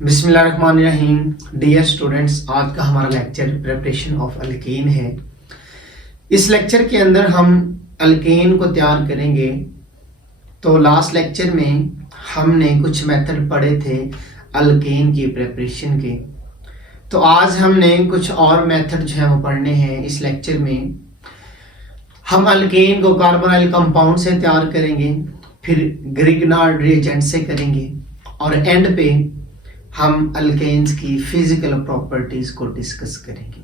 बिस्मिल्लाहिर्रहमानिर्रहीम। Dear students, आज का हमारा लेक्चर प्रिपरेशन ऑफ अल्केन है। इस लेक्चर के अंदर हम अल्केन को तैयार करेंगे। तो लास्ट लेक्चर में हमने कुछ मेथड पढ़े थे अल्केन की प्रिपरेशन के। तो आज हमने कुछ और मेथड जो है वो पढ़ने हैं। इस लेक्चर में हम अल्केन को कार्बोनाइल कंपाउंड से तैयार करेंगे, फिर ग्रिग्नार्ड रिएजेंट से करेंगे और एंड पे हम अल्केन्स की फिजिकल प्रॉपर्टीज को डिस्कस करेंगे।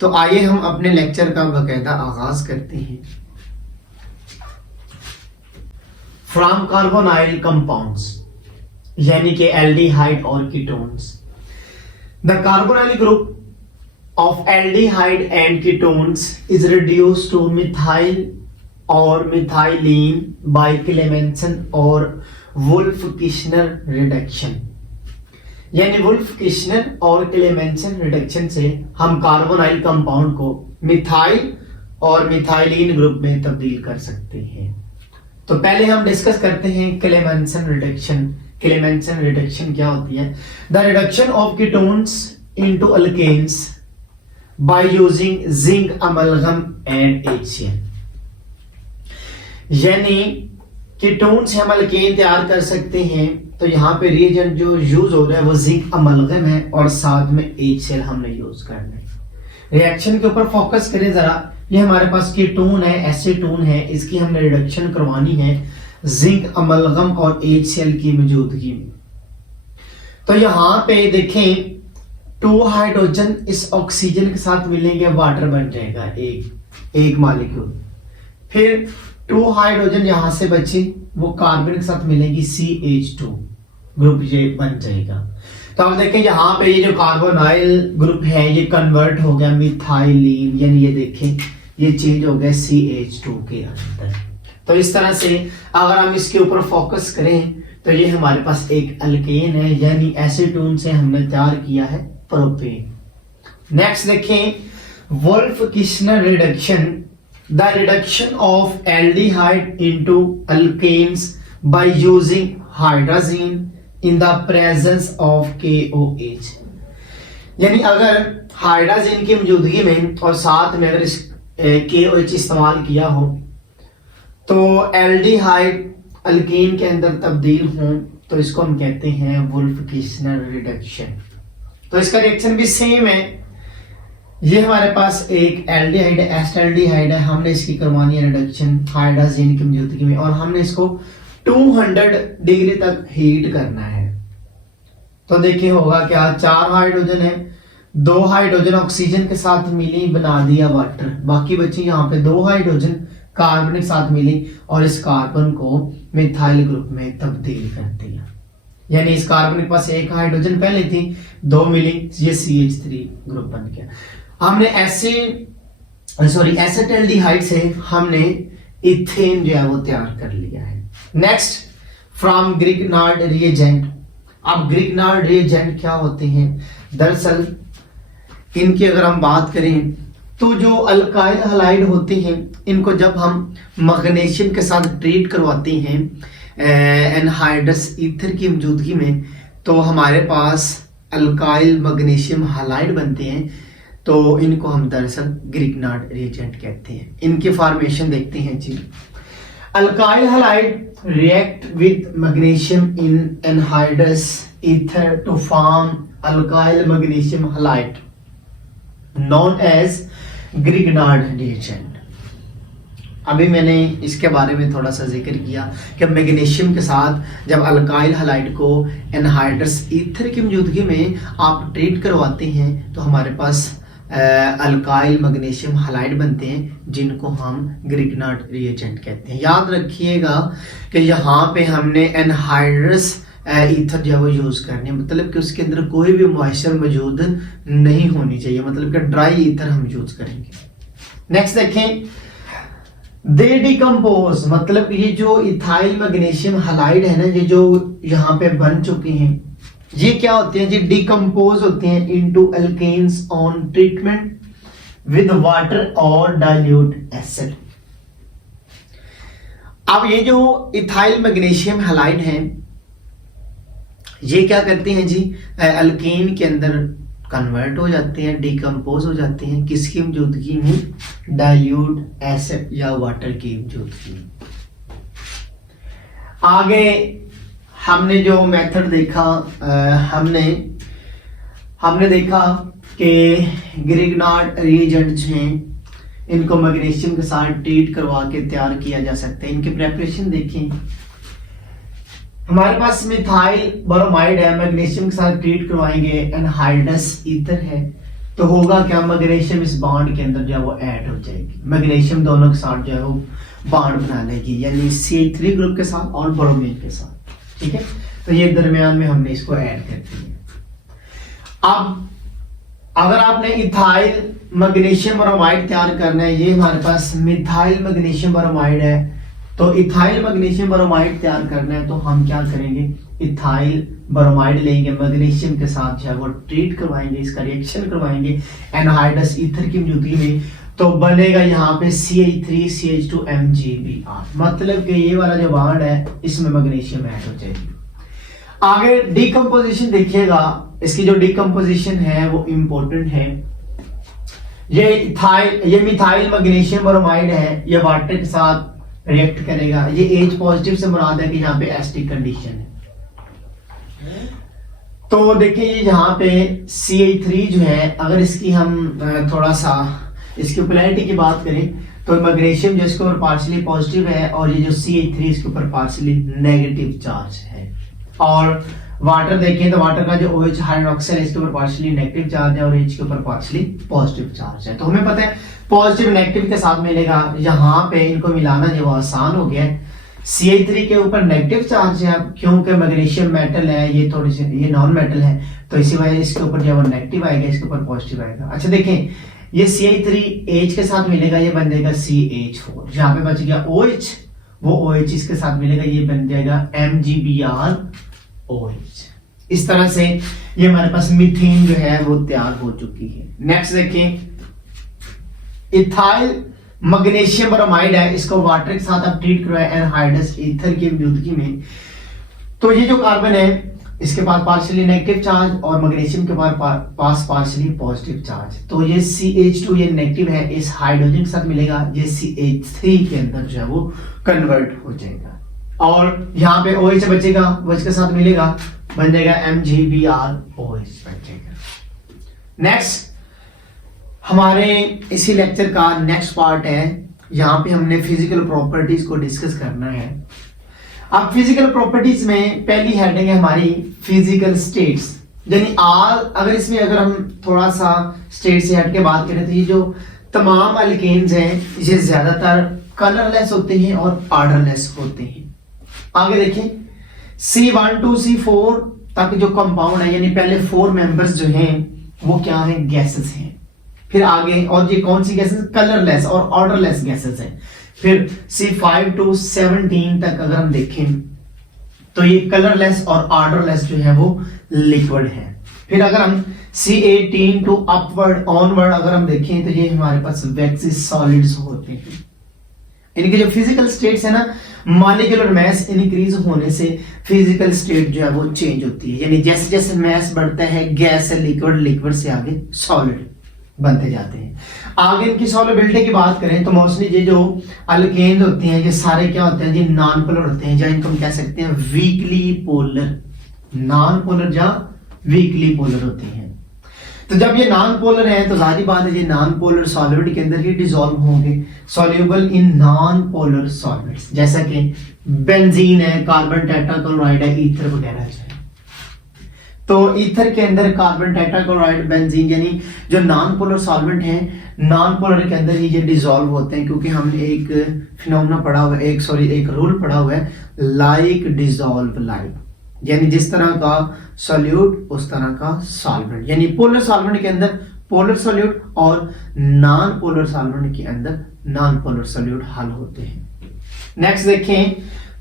तो आइए हम अपने लेक्चर का बाकायदा आगाज करते हैं। फ्रॉम कार्बोनाइल कंपाउंड्स यानी कि एल्डिहाइड और ketones, the carbonyl group of aldehyde and ketones is reduced two methyl और मिथाइलिन बाय क्लेमेंसन और वुल्फ-किश्नर रिडक्शन। यानी वुल्फ-किश्नर और क्लेमेंसन रिडक्शन से हम कार्बोनाइल कंपाउंड को मिथाइल और मिथाइलिन ग्रुप में तब्दील कर सकते हैं। तो पहले हम डिस्कस करते हैं क्लेमेंसन रिडक्शन। क्लेमेंसन रिडक्शन क्या होती है? The reduction of ketones into alkanes by using zinc amalgam and HCl। यानी कीटोन से हम अल्केन तैयार कर सकते हैं। तो यहाँ पे रिएजेंट जो यूज हो रहा है वो जिंक अमलगम है और साथ में HCl हमने यूज करना है। रिएक्शन के ऊपर फोकस करें जरा। ये हमारे पास कीटोन है, एसीटोन है, इसकी हमने रिडक्शन करवानी है जिंक अमलगम और HCl की मौजूदगी में। तो यहाँ पे देखें 2 हाइड्रोजन इस ऑक्सीजन के साथ मिलेंगे, वाटर बन जाएगा एक मॉलिक्यूल। फिर 2 हाइड्रोजन यहां से बचे, वो कार्बन के साथ मिलेगी CH2 ग्रुप, ये बन जाएगा। तो आप देखें यहाँ पे ये जो कार्बोनाइल ग्रुप है ये कन्वर्ट हो गया मिथाइलिन, यानी ये देखें ये चेंज हो गया CH2 के अंदर। तो इस तरह से अगर हम इसके ऊपर फोकस करें तो ये हमारे पास एक अल्केन है, यानी एसीटोन से हमने तैयार किया है प्रोपेन। नेक्स्ट देखें wolf-Kishner reduction, the reduction of aldehyde into alkanes by using hydrazine in the presence of KOH। यानी अगर हाइड्राजीन की मौजूदगी में और साथ में अगर KOH इस्तेमाल किया हो तो एल्डिहाइड अल्केन के अंदर तब्दील हो, तो इसको हम कहते हैं वुल्फ-किश्नर रिडक्शन। तो इसका रिएक्शन भी सेम है। ये हमारे पास एक एल्डिहाइड है, एस्टल्डिहाइड है, हमने इसकी करवानी है रिडक्शन हाइड्राजीन की मौजूदगी में और हमने इसको 200 डिग्री तक हीट करना है। तो देखिए होगा क्या, 4 हाइड्रोजन है, 2 हाइड्रोजन ऑक्सीजन के साथ मिली, बना दिया वाटर, बाकी बची यहाँ पे 2 हाइड्रोजन कार्बन के साथ मिली और इस कार्बन को मिथाइल ग्रुप में तब्दील कर दिया। यानी इस कार्बन के पास 1 हाइड्रोजन पहले थी, 2 मिली, ये CH3 ग्रुप बन गया। हमने एसिटाल्डिहाइड से हमने इथेन जो है वो तैयार कर लिया है। Next from Grignard reagent. अब ग्रिग्नार्ड रिएजेंट क्या होते हैं? दरअसल इनकी अगर हम बात करें तो जो अल्काइल हलाइड होते हैं इनको जब हम मैग्नीशियम के साथ ट्रीट करवाते हैं एनहाइड्रस ईथर की मौजूदगी में, तो हमारे पास अल्काइल मैग्नीशियम हलाइड बनते हैं। तो इनको हम दरअसल ग्रिग्नार्ड रिएजेंट कहते हैं। इनकी फॉर्मेशन देखते हैं जी। Alkyl halide react with magnesium in anhydrous ether to form alkyl magnesium halide known as Grignard reagent. अभी मैंने इसके बारे में थोड़ा सा जिक्र किया कि मैग्नीशियम के साथ जब अल्काइल हलाइड को एनहाइड्रस ईथर की मौजूदगी में आप ट्रीट करवाते हैं तो हमारे पास अल्काइल मैग्नीशियम हलाइड बनते हैं, जिनको हम ग्रिग्नार्ड रिएजेंट कहते हैं। याद रखिएगा कि यहाँ पे हमने एनहाइड्रस ईथर जो है वो यूज करनी है, मतलब कि उसके अंदर कोई भी मॉइस्चर मौजूद नहीं होनी चाहिए, मतलब कि ड्राई ईथर हम यूज करेंगे। नेक्स्ट देखें दे डिकम्पोज, मतलब ये जो इथाइल मैग्नीशियम हलाइड है ना, ये जो यहाँ पे बन चुके हैं, ये क्या होते हैं जी? डिकम्पोज होते हैं into alkanes on treatment with water और डाइल्यूट एसिड। अब ये जो इथाइल मैग्नीशियम हलाइड है ये क्या करते हैं जी, अल्केन के अंदर कन्वर्ट हो जाते हैं, डिकम्पोज हो जाते हैं, किसकी मौजूदगी में, डाइल्यूट एसिड या वाटर की मौजूदगी में। आगे हमने जो मेथड देखा, हमने देखा कि ग्रिग्नार्ड रिएजेंट हैं, इनको मैग्नीशियम के साथ ट्रीट करवा के तैयार किया जा सकता है। इनकी प्रेपरेशन देखें, हमारे पास मिथाइल ब्रोमाइड है, मैग्नीशियम के साथ ट्रीट करवाएंगे, एनहाइड्रस ईथर है, तो होगा क्या, मैग्नीशियम इस बॉन्ड के अंदर जो है वो ऐड हो जाएगी, मैग्नीशियम दोनों के साथ जो है वो बॉन्ड बना लेगी, यानी CH3 ग्रुप के साथ और ब्रोमीन के साथ, ठीक है। तो ये दरमियान में हमने इसको ऐड कर दिया। अब अगर आपने इथाइल मैग्नीशियम ब्रोमाइड तैयार करना है, ये हमारे पास मिथाइल मैग्नीशियम ब्रोमाइड है, तो इथाइल मैग्नीशियम ब्रोमाइड तैयार करना है तो हम क्या करेंगे, इथाइल ब्रोमाइड लेंगे, मैग्नीशियम के साथ जो है वो ट्रीट करवाएंगे, इसका रिएक्शन करवाएंगे एनहाइड्रस ईथर की मौजूदगी में, तो बनेगा यहाँ पे CH3CH2MgBr, मतलब कि ये वाला जो बॉन्ड है इसमें मैग्नीशियम ऐड हो जाएगी। आगे डिकम्पोजिशन देखिएगा, इसकी जो डिकम्पोजिशन है वो इंपॉर्टेंट है। ये मिथाइल मैग्नीशियम ब्रोमाइड है, ये वाटर के साथ रिएक्ट करेगा, ये H पॉजिटिव से मुराद है कि यहाँ पे एसिडिक कंडीशन है। तो देखिए ये यहाँ पे CH3 जो है, अगर इसकी हम थोड़ा सा इसकी पोलैरिटी की बात करें तो मैग्नीशियम जो इसके ऊपर पार्शियली पॉजिटिव है और ये जो CH3 इसके ऊपर पार्शियली नेगेटिव चार्ज है, और वाटर देखें तो वाटर का जो OH हाइड्रोक्साइड है इसके ऊपर पार्शियली नेगेटिव चार्ज है और H के ऊपर पार्शियली पॉजिटिव चार्ज है। तो हमें पता है पॉजिटिव नेगेटिव के साथ मिलेगा, यहाँ पे इनको मिलाना जो आसान हो गया है। CH3 के ऊपर नेगेटिव चार्ज है, क्योंकि मैग्नीशियम मेटल है, ये थोड़ी सी ये नॉन मेटल है, तो इसी वजह इसके ऊपर जो है नेगेटिव आएगा, इसके ऊपर पॉजिटिव आएगा। अच्छा देखें, ये CH3 H के साथ मिलेगा, ये बन जाएगा CH4, यहाँ पे बच गया OH, वो OH इसके साथ मिलेगा, ये बन जाएगा MgBrOH। इस तरह से ये हमारे पास मीथेन जो है वो तैयार हो चुकी है। नेक्स्ट देखें, इथाइल मैग्नीशियम ब्रोमाइड है, इसको वाटर के साथ आप ट्रीट करवाए एनहाइड्रस ईथर की मौजूदगी में, तो ये जो कार्बन है इसके पास पार्शियली नेगेटिव चार्ज और मैग्नीशियम के पास पार्शियली पॉजिटिव चार्ज, तो ये CH2 ये नेगेटिव है, इस हाइड्रोजन के साथ मिलेगा, ये CH3 के अंदर जो है वो कन्वर्ट हो जाएगा, और यहाँ पे OH बचेगा, OH के साथ मिलेगा, बन जाएगा MgBrOH बन जाएगा। नेक्स्ट हमारे इसी लेक्चर का नेक्स्ट पार्ट है, यहाँ पे हमने फिजिकल प्रॉपर्टीज को डिस्कस करना है। अब फिजिकल प्रॉपर्टीज में पहली हेडिंग है हमारी फिजिकल स्टेट्स, यानी अगर इसमें अगर हम थोड़ा सा स्टेट से हट के बात करें तो ये जो तमाम अल्केन्स हैं ये ज्यादातर कलरलेस होते हैं और ऑर्डरलेस होते हैं। आगे देखें, C1 to C4 तक जो कंपाउंड है, यानी पहले 4 मेंबर्स जो हैं वो क्या है, गैसेस हैं। फिर आगे, और ये कौन सी गैसेस, कलरलेस और ऑर्डरलेस गैसेस हैं। फिर C5 to 17 तक अगर हम देखें तो ये कलरलेस और ऑर्डरलेस जो है वो लिक्विड है। फिर अगर हम C18 टू अपवर्ड ऑनवर्ड अगर हम देखें तो ये हमारे पास वैक्सिस सॉलिड्स होते हैं। इनके जो फिजिकल स्टेट्स है ना, मॉलिक्यूलर मास इंक्रीज होने से फिजिकल स्टेट जो है वो चेंज होती है, यानी जैसे जैसे मास बढ़ता है गैस से लिक्विड, लिक्विड से आगे सॉलिड बनते जाते हैं। आगे इनकी सॉल्युबिलिटी की बात करें तो मोस्टली ये जो अल्केन्स होते हैं ये सारे क्या होते हैं, ये नॉन पोलर होते हैं, या इनको हम कह सकते हैं वीकली पोलर, नॉन पोलर या वीकली पोलर होते हैं। तो जब ये नॉन पोलर है तो जाहिर बात है ये नॉन पोलर सॉल्वेंट के अंदर ही डिसॉल्व होंगे, soluble in non polar solvents, जैसा कि बेंजीन है, कार्बन टेट्राक्लोराइड है, ईथर वगैरह है। तो ईथर के अंदर कार्बन टेट्राक्लोराइड, बेंजीन यानी जो नॉन पोलर सॉल्वेंट है, नॉन पोलर के अंदर ही ये डिसॉल्व होते हैं, क्योंकि हमने एक फिनोमेना पढ़ा हुआ है, एक रूल पढ़ा हुआ है, लाइक डिसॉल्व लाइक, यानी जिस तरह का सॉल्यूट उस तरह का सॉल्वेंट, यानी पोलर सॉल्वेंट के अंदर पोलर सॉल्यूट और नॉन पोलर सॉल्वेंट के अंदर नॉन पोलर सॉल्यूट हल होते हैं। नेक्स्ट देखें,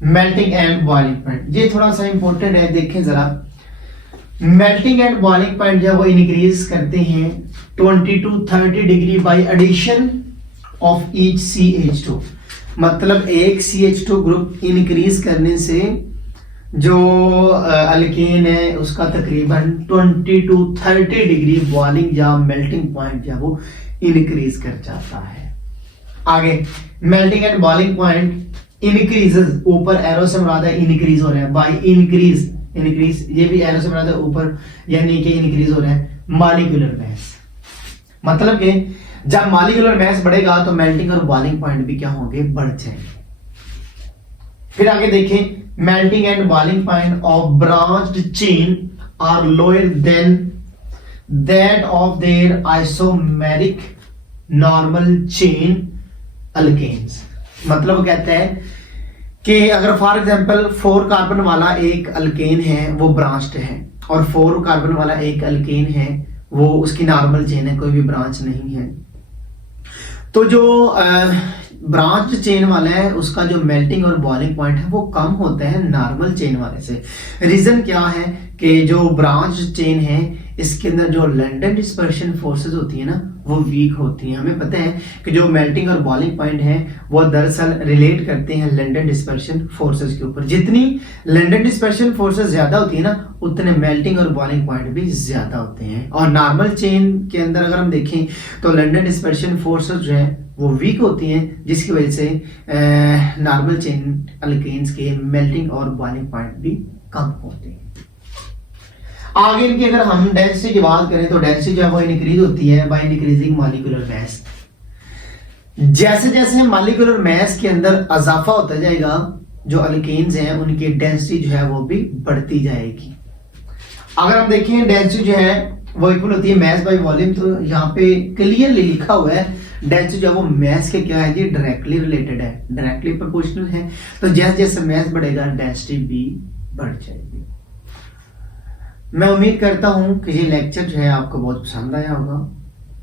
मेल्टिंग एंड बॉइलिंग पॉइंट, ये थोड़ा सा इंपॉर्टेंट है, देखें जरा। मेल्टिंग एंड बॉइलिंग पॉइंट जब वो इंक्रीज करते हैं 20 to 30 degree by addition of each CH2, मतलब एक CH2 ग्रुप इंक्रीज करने से जो अल्केन है उसका तकरीबन 20 to 30 डिग्री बॉइलिंग या मेल्टिंग पॉइंट जो वो इंक्रीज कर जाता है। आगे melting and boiling point increases, ऊपर एरो से मुराद है इंक्रीज हो रहा है, बाय इंक्रीज, इंक्रीज ये भी एरो से मुराद है ऊपर यानी कि इंक्रीज हो रहा है मॉलिक्यूलर मास। मतलब कि जब मॉलिक्यूलर मास बढ़ेगा तो मेल्टिंग और बॉइलिंग पॉइंट भी क्या होंगे, बढ़ जाएंगे। फिर आगे देखें, melting and boiling point of branched chain are lower than that of their isomeric normal chain alkanes. मतलब वो कहता है कि अगर फॉर एग्जांपल 4 कार्बन वाला एक अल्केन है वो ब्रांच्ड है और 4 कार्बन वाला एक अल्केन है वो उसकी नॉर्मल चेन है, कोई भी ब्रांच नहीं है, तो जो ब्रांच चेन वाला है उसका जो मेल्टिंग और बॉइलिंग पॉइंट है वो कम होता है नॉर्मल चेन वाले से। रीजन क्या है कि जो ब्रांच चेन है इसके अंदर जो लंडन डिस्पर्शन फोर्सेस होती है ना वो वीक होती हैं। हमें पता है कि जो मेल्टिंग और बॉइलिंग पॉइंट है वो दरअसल रिलेट करते हैं लंडन डिस्पर्शन फोर्सेस के ऊपर। जितनी लंडन डिस्पर्शन फोर्सेस ज्यादा होती है ना उतने मेल्टिंग और बॉइलिंग पॉइंट भी ज्यादा होते हैं। और नॉर्मल चेन के अंदर अगर हम देखें तो लंडन डिस्पर्शन फोर्सेस जो है वो वीक होती हैं, जिसकी वजह से नॉर्मल चेन अल्केन्स के मेल्टिंग और बॉइलिंग पॉइंट भी कम होते हैं। आगे इनकी अगर हम डेंसिटी की बात करें तो डेंसिटी जो है वो इंक्रीज होती है बाय इंक्रीजिंग मॉलिक्यूलर मास। जैसे जैसे मॉलिक्यूलर मास के अंदर इजाफा होता जाएगा जो अल्केन्स हैं उनकी डेंसिटी जो है वो भी बढ़ती जाएगी। अगर हम देखें डेंसिटी जो है वो इक्वल होती है मास बाय वॉल्यूम, तो यहाँ पे क्लियरली लिखा हुआ है डेंसिटी जो है वो मास के क्या है जी, डायरेक्टली रिलेटेड है, डायरेक्टली प्रोपोर्शनल है। तो जैसे जैसे मास बढ़ेगा डेंसिटी भी बढ़ जाएगी। मैं उम्मीद करता हूं कि ये लेक्चर जो है आपको बहुत पसंद आया होगा।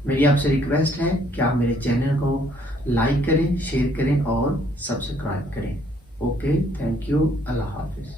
मेरी आपसे रिक्वेस्ट है कि आप मेरे चैनल को लाइक करें, शेयर करें और सब्सक्राइब करें। Okay, thank you, Allah Hafiz.